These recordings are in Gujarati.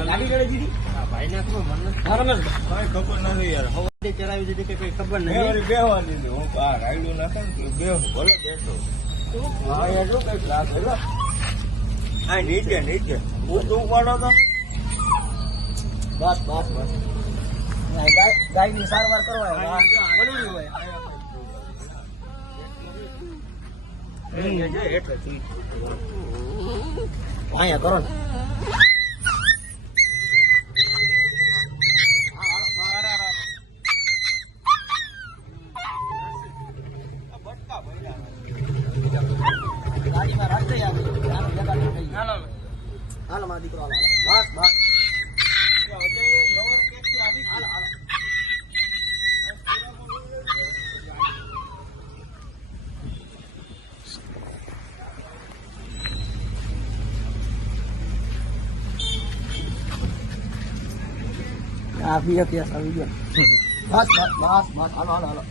ગાડી ચડી દીધી ભાઈ ને ખબર મને રમેશભાઈ ખબર નથી યાર હવાથી ચડાવી દીધી કે કઈ ખબર નથી બેહવા દીધી હું આ રાયડું નાખે ને બેહું ભલે બેસો હા યાર જો કઈક લાગે હા નીચે હું તું પાડો તો બસ ગાયની સારવાર કરવા બોલવી હોય અહીંયા કરો ને ગાડીમાં રાખી હાલો મારા દીકરો હાલો બસ આવી ગયા આવી ગયા બસ હાલો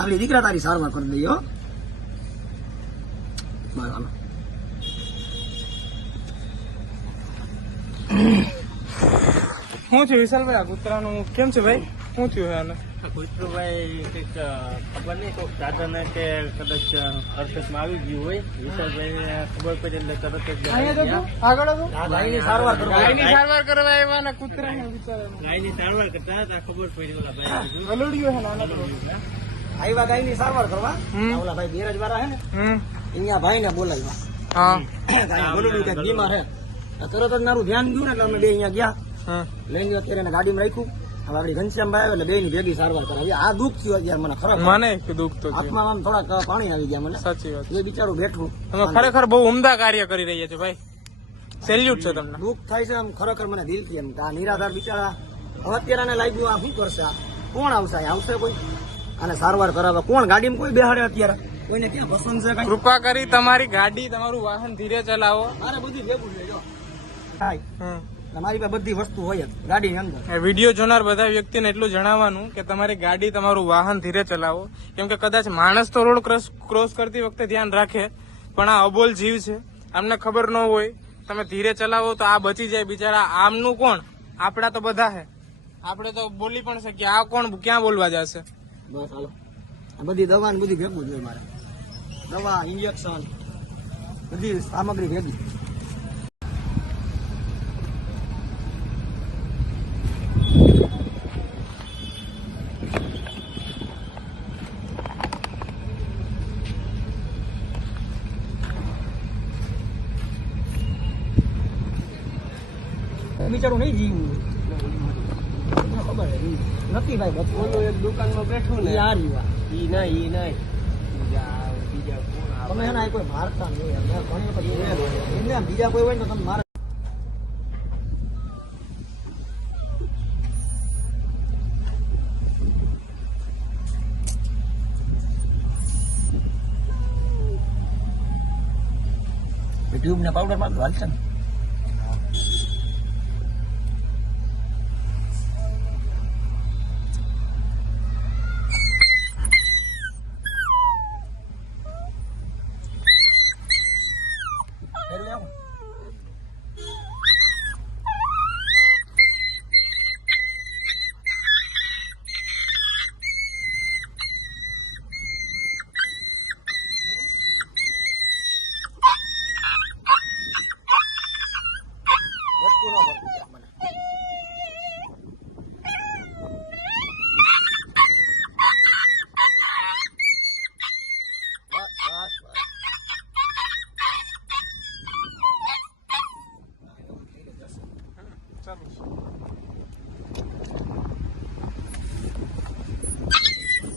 આપણી દીકરા તારી સારવાર કરી દઈએ બરાબર શું થયું વિશાલભાઈ આ કૂતરાનું કેમ છે ભાઈ શું થયું આને કુતરુભાઈ કંઈક ખબર નહીં કોઈક સાધન કે કદાચ અર્થમાં આવી ગયું હોય વિશાલભાઈ ખબર પડી એટલે તરત જ આગળ હતું ગાયની સારવાર ગાયની સારવાર કરવા આવ્યા ને કૂતરાને બિચારાને ગાયની સારવાર કરતા હતા ખબર પડી ઓલા ભાઈ વલોડ્યું છે નાના આવ્યા ગાયની સારવાર કરવા ઓલા ભાઈ બેરજ વાળા હે ને અહીંયા ભાઈ ને બોલાવ્યા હા ગાય બોલું કઈક બીમાર હે તરત જ મારું ધ્યાન ગયું ને એટલે અમે બે અહીંયા ગયા લઈને અત્યારે એને ગાડીમાં રાખ્યું હવે આપડી ઘનશ્યામભાઈ આવે એટલે બે ની ભેગી સારવાર કરાવી આ દુઃખ થયું અત્યારે મને ખરાબ મને દુઃખ તો હાથમાં આમ થોડાક પાણી આવી ગયા મને સાચી વાત એ બિચારું બેઠું તમે ખરેખર બહુ ઉમદા કાર્ય કરી રહ્યા છો ભાઈ સેલ્યુટ છે તમને દુઃખ થાય છે આમ ખરેખર મને દિલથી એમ આ નિરાધાર બિચારા હવે અત્યારે આને લાગ્યું આ શું કરશે કોણ આવશે કોઈ આને સારવાર કરાવે કોણ ગાડીમાં કોઈ બેહાડે અત્યારે કોઈને ક્યાં પસંદ છે કૃપા કરી તમારી ગાડી તમારું વાહન ધીરે ચલાવો મારે બધું ભેગું છે જો તમારી પાસે બધી વસ્તુ હોય જ ગાડીની અંદર વિડીયો જોનાર બધા વ્યક્તિને એટલું જણાવવાનું કે તમારી ગાડી તમારું વાહન ધીરે ચલાવો કેમ કે કદાચ માણસ તો રોડ ક્રોસ કરતી વખતે ધ્યાન રાખે પણ આ અબોલ જીવ છે આમને ખબર ન હોય તમે ધીરે ચલાવો તો આ બચી જાય બિચારા આમનું કોણ આપડા તો બધા હે આપણે તો બોલી પણ શકીએ આ કોણ ક્યાં બોલવા જશે બસ હાલો આ બધી દવા ને બધી ભેગું જોઈએ મારે દવા ઇન્જેક્શન બધી સામગ્રી ભેગી બિચારું નહીં જીવું ખબર નથી ભાઈ બધું એક દુકાનમાં બેઠું ને યાર ઈ નહીં તમે છે ને કોઈ મારતા નહીં ઘણી વખત એમને બીજા કોઈ હોય ને તમે મારે ટ્યુબ ને પાવડર માં હાલશે ને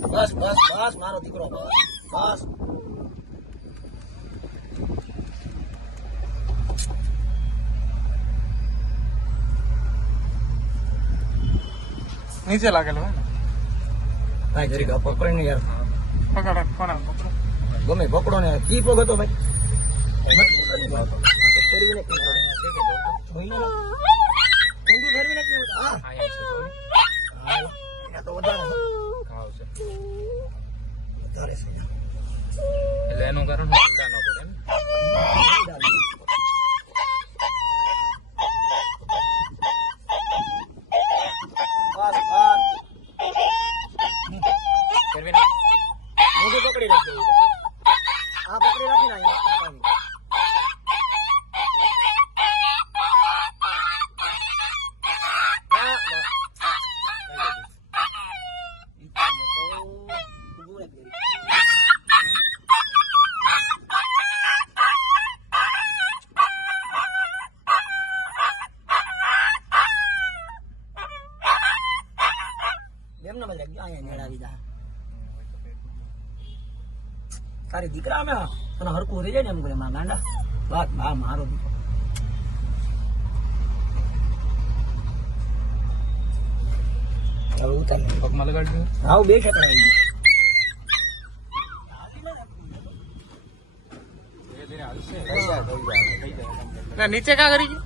બસ બસ બસ મારો દીકરો બસ નીચે લાગેલો હોય ને ભાઈ જરીક આ પકડ ને યાર, પકડ ફોન આપ પકડો. ગમે પકડો ને. કી પગ હતો ભાઈ? ઊંધું ફેરવી નાખ્યું. હા. એના તો વધારે છે. વધારે છે. એટલે એનું કારણ ઊંડા ન પડે ને. બસ, બસ. મોઢું પકડી રાખજો. આ પકડી રાખીને અહીંયા. હા, બસ. એમને બધા અહીંયા મેળાવી દા. તારી દીકરા અમે તને હરકું રહી જાય ને એમ કરે મારા ગાંડા. વાત બા મારો દીકરો. હવે ઉતાર. પગમાં લગાડી દઉં. હાવ બે ખેતર આવી ગયું. ના નીચે કા કરી ગયું?